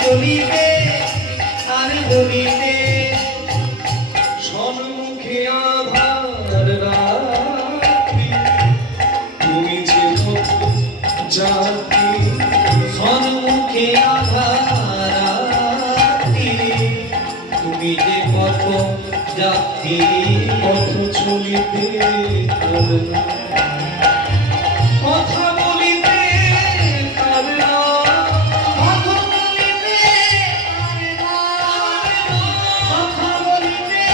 বলিতে আর বলিতে সম্মুখে আধার রাত্রি তুমি যে জাতি সম্মুখে আধার রাত্রি তুমি যে পথ যাত্রী পথ চলিতে কথা বলিতে পারে না কথা বলিতে পারে না কথা বলিতে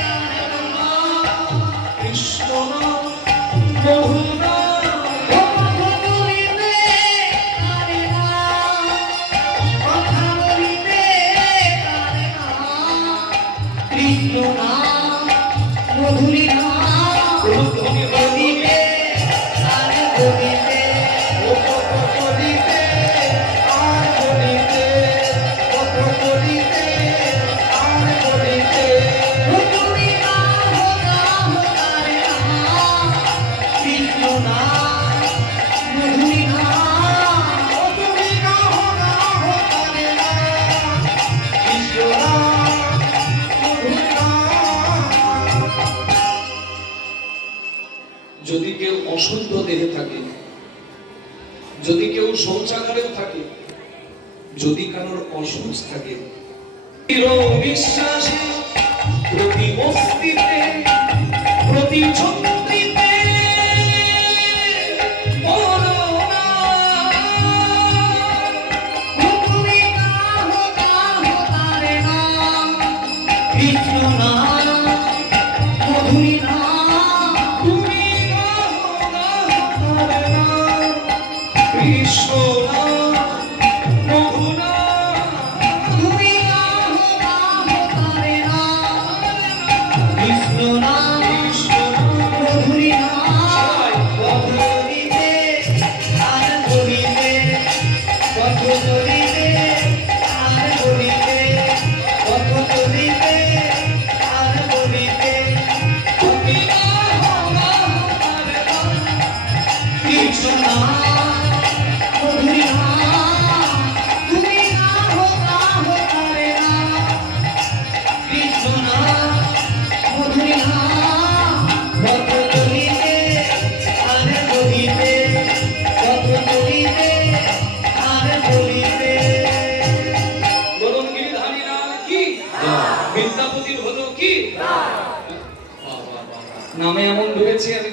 পারে না কৃষ্ণ বহু না কথা বলিতে পারে না কথা বলিতে পারে না কৃষ্ণ না মধুরী না বলিতে আর বলিতে ও কত বলিতে আর বলিতে কত বলিতে আর বলিতে তুমি না হো তারে না কৃষ্ণ না মধুরী না তুমি না হো তারে না কৃষ্ণ না মধুরী না। যদি কেউ অশুদ্ধ দেহে থাকে, যদি কেউ শৌচাগারেও থাকে, যদি কারোর অসুখ থাকে, বিশ্বাসে প্রতি বস্তিতে প্রতি ছন্দিতে তুমি না হো তারে না কৃষ্ণ না মধুরী না তুমি কৃষ্ণ মধুনা তুমি না হো তারে না কৃষ্ণ না মধুরী না পথ চলিতে আর বলিতে পথ চলিতে আর বলিতে পথ চলিতে আর বলিতে তুমি না হো তারে না কৃষ্ণ না মধুরী না তুমি না হো তারে না কৃষ্ণ না মধুরী না পথ চলিতে আর বলিতে পথ চলিতে আর বলিতে। বলুন গিরিধারী লাল কি বিদ্যাপতির হলো কি নামে এমন রয়েছে আমি